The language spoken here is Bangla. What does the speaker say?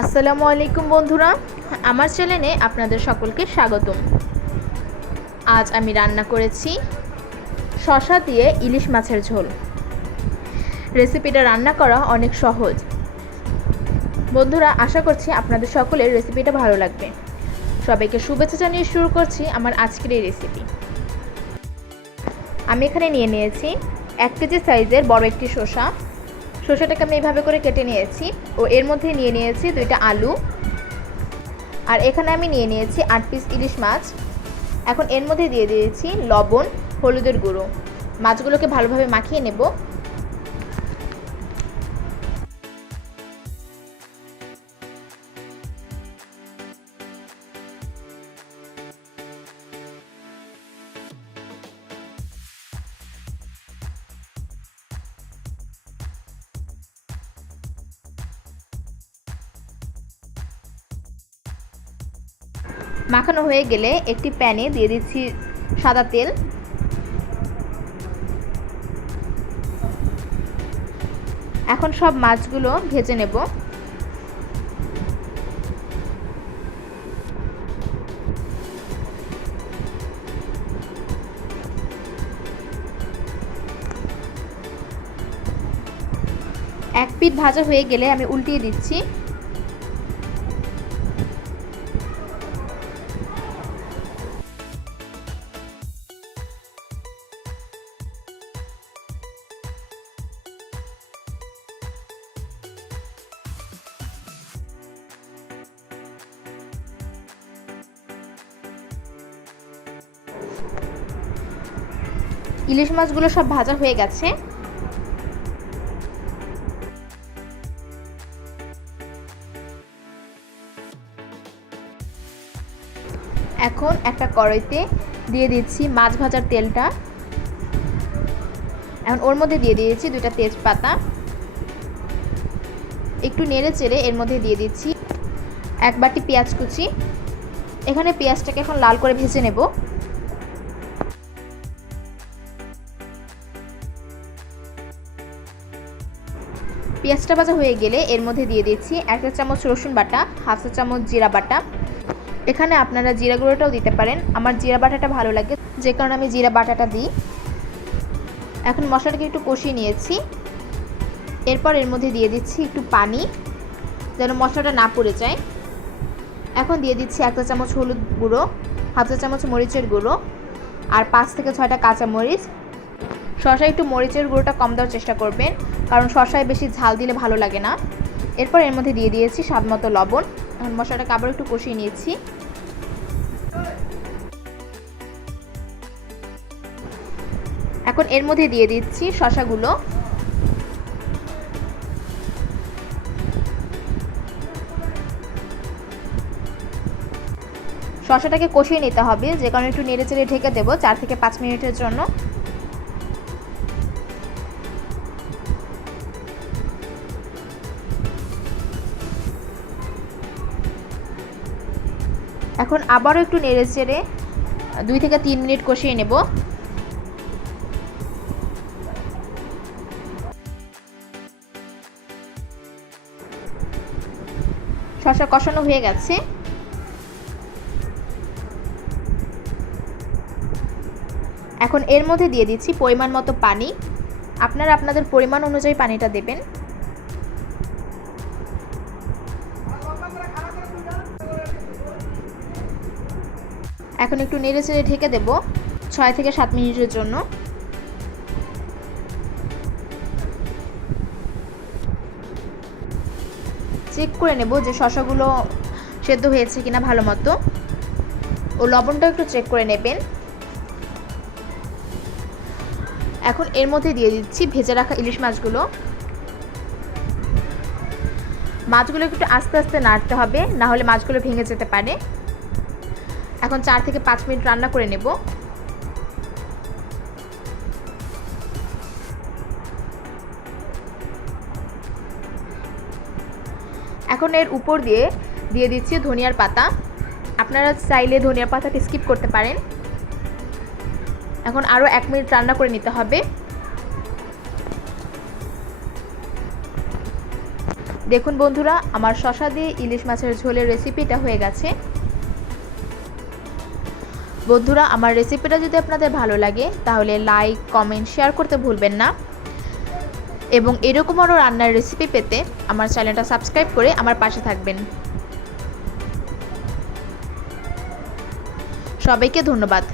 আসসালামু আলাইকুম বন্ধুরা, আমার চ্যানেলে আপনাদের সকলকে স্বাগতম। আজ আমি রান্না করেছি শসা দিয়ে ইলিশ মাছের ঝোল। রেসিপিটা রান্না করা অনেক সহজ। বন্ধুরা, আশা করছি আপনাদের সকলের রেসিপিটা ভালো লাগবে। সবাইকে শুভেচ্ছা জানিয়ে শুরু করছি আমার আজকের এই রেসিপি। আমি এখানে নিয়ে নিয়েছি 1 কেজি সাইজের বড় একটি শসা। শসাটাকে আমি এইভাবে করে কেটে নিয়েছি ও এর মধ্যে নিয়ে নিয়েছি 2টা আলু। আর এখানে আমি নিয়ে নিয়েছি 8 পিস ইলিশ মাছ। এখন এর মধ্যে দিয়ে দিয়েছি লবণ, হলুদের গুঁড়ো। মাছগুলোকে ভালোভাবে মাখিয়ে নেব। মাখানো হয়ে গেলে একটি প্যানে দিয়ে দিচ্ছি সাদা তেল। এখন সব মাছগুলো ভেজে নেব। এক পিঠ ভাজা হয়ে গেলে আমি উল্টিয়ে দিচ্ছি। ইলিশ মাছগুলো সব ভাজা হয়ে গেছে। এখন একটা কড়াইতে দিয়ে দিচ্ছি মাছ ভাজার তেলটা। এখন ওর মধ্যে দিয়ে দিয়েছি 2টা তেজপাতা। একটু নেড়ে চেড়ে এর মধ্যে দিয়ে দিচ্ছি 1 বাটি পেঁয়াজ কুচি। এখানে পেঁয়াজটাকে এখন লাল করে ভেজে নেব। পেঁয়াজটা ভাজা হয়ে গেলে এর মধ্যে দিয়ে দিচ্ছি 1 চা চামচ রসুন বাটা, 1/2 চা চামচ জিরা বাটা। এখানে আপনারা জিরা গুঁড়োটাও দিতে পারেন। আমার জিরা বাটাটা ভালো লাগে, যে কারণে আমি জিরা বাটাটা দিই। এখন মশলাটাকে একটু কষিয়ে নিয়েছি। এরপর এর মধ্যে দিয়ে দিচ্ছি একটু পানি, যেন মশলাটা না পুড়ে যায়। এখন দিয়ে দিচ্ছি 1 চা চামচ হলুদ গুঁড়ো, 1/2 চা চামচ মরিচের গুঁড়ো আর 5 থেকে 6টা কাঁচা মরিচ। শসায় একটু মরিচের গুঁড়োটা কম দেওয়ার চেষ্টা করবেন, কারণ শসায় বেশি ঝাল দিলে ভালো লাগে না। এরপর এর মধ্যে দিয়ে দিয়েছি স্বাদ মতো লবণ। এখন মশলাটাকে আবার একটু কষিয়ে নিয়েছি। এখন এর মধ্যে দিয়ে দিচ্ছি শসাগুলো। শসাটাকে কষিয়ে নিতে হবে, যে কারণে একটু নেড়ে চেড়ে ঢেকে দেবো 4 থেকে 5 মিনিটের জন্য। এখন আবারও একটু নেড়ে চেড়ে 2 থেকে 3 মিনিট কষিয়ে নেব। শসা কষানো হয়ে গেছে। এখন এর মধ্যে দিয়ে দিচ্ছি পরিমাণ মতো পানি। আপনারা আপনাদের পরিমাণ অনুযায়ী পানিটা দেবেন। এখন একটু নেড়ে চেড়ে ঢেকে দেব 6 থেকে 7 মিনিটের জন্য। চেক করে নেব যে শসাগুলো সেদ্ধ হয়েছে কিনা ভালো মতো, ও লবণটা একটু চেক করে নেবেন। এখন এর মধ্যে দিয়ে দিচ্ছি ভেজে রাখা ইলিশ মাছগুলো। মাছগুলো একটু আস্তে আস্তে নাড়তে হবে, না হলে মাছগুলো ভেঙে যেতে পারে। এখন 4 থেকে 5 মিনিট রান্না করে নেব। এখন এর উপর দিয়ে দিচ্ছি ধনিয়ার পাতা। আপনারা চাইলে ধনিয়ার পাতাকে স্কিপ করতে পারেন। এখন আরও 1 মিনিট রান্না করে নিতে হবে। দেখুন বন্ধুরা, আমার শসা দিয়ে ইলিশ মাছের ঝোলের রেসিপিটা হয়ে গেছে। বন্ধুরা, আমার রেসিপিটা যদি আপনাদের ভালো লাগে তাহলে লাইক, কমেন্ট, শেয়ার করতে ভুলবেন না এবং এরকম আরও রান্নার রেসিপি পেতে আমার চ্যানেলটা সাবস্ক্রাইব করে আমার পাশে থাকবেন। সবাইকে ধন্যবাদ।